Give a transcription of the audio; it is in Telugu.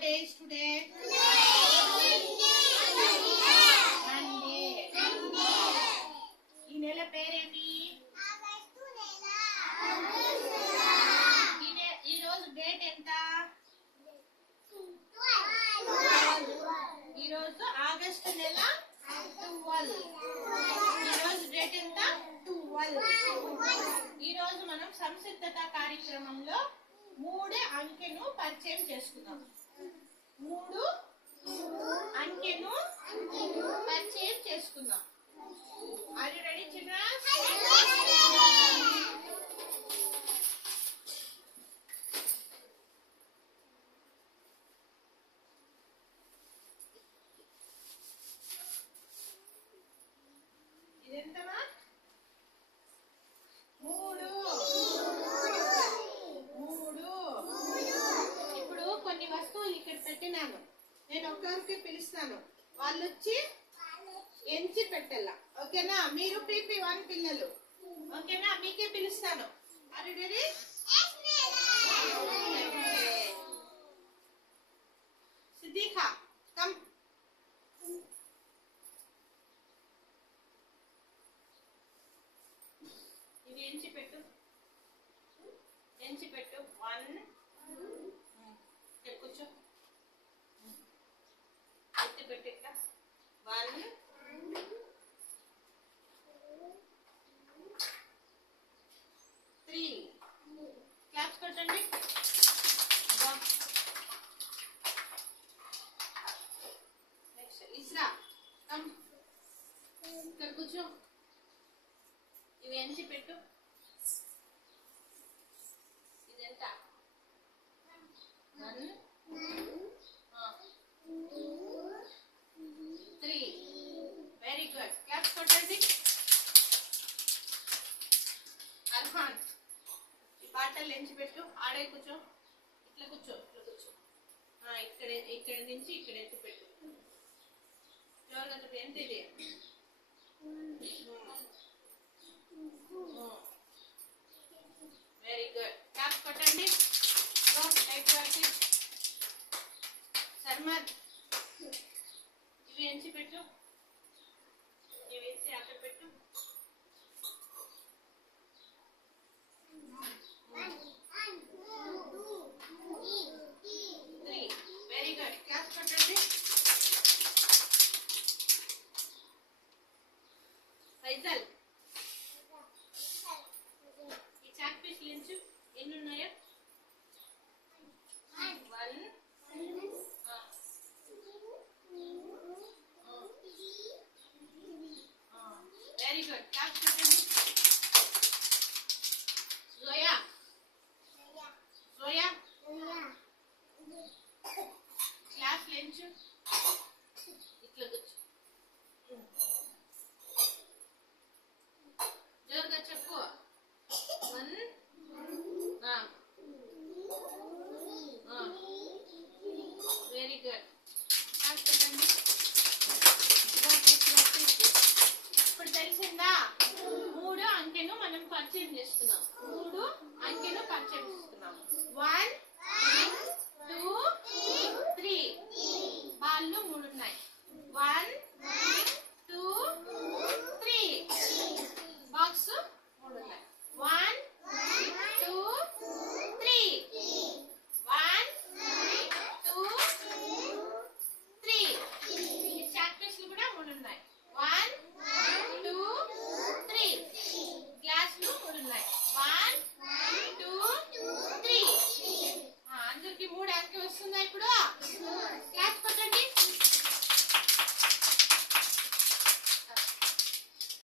What day is today? Monday. ఈ నెల పేరేమి? ఈ రోజు డేట్ ఎంత? ఈ రోజు ఆగస్టు నెల 12. ఈ రోజు డేట్ ఎంత? 12. ఈ రోజు మనం సంసిద్ధత కార్యక్రమంలో 3 అంకెను పరిచయం చేసుకుందాం. 3 అంకెను పరిచయం చేసుకుందాం. Are you ready, children? ఇదెంతమా? 3. ఇప్పుడు కొన్ని వస్తువులు ఇక్కడ పెట్టినాను. నేను ఒక్కరికి పిలుస్తాను, వాళ్ళు వచ్చి ఎంచి పెట్టాల. ఓకేనా? మీరు PP1 పిల్లలు. ఓకేనా? మీకే పిలుస్తాను. Are you ready? Siddiqa, come. ఇవి ఎంచి పెట్టు. 1 కూర్చో. ఎత్తి పెట్టు. 1 3. క్లాప్స్ కొట్టండి. Next Isra, come. ఇక్కడ కూర్చో. ఇవి ఎంచి పెట్టు. ఇదెంత? 1 3. Very good. క్లాప్స్ కొట్టండి. అర్హాన్, ఈ బాటలు ఎంచి పెట్టు. ఆడే కూర్చో. ఇట్లా కూర్చో. ఇక్కడ నుంచి ఇక్కడ ఎత్తి పెట్టు. జోరుగా చెప్పు. ఎంత ఇది? Very good. క్లాప్స్ కొట్టండి. సర్మద్, ఇవి ఎంచి పెట్టు. ఇవి ఎత్తి అక్కడ పెట్టు.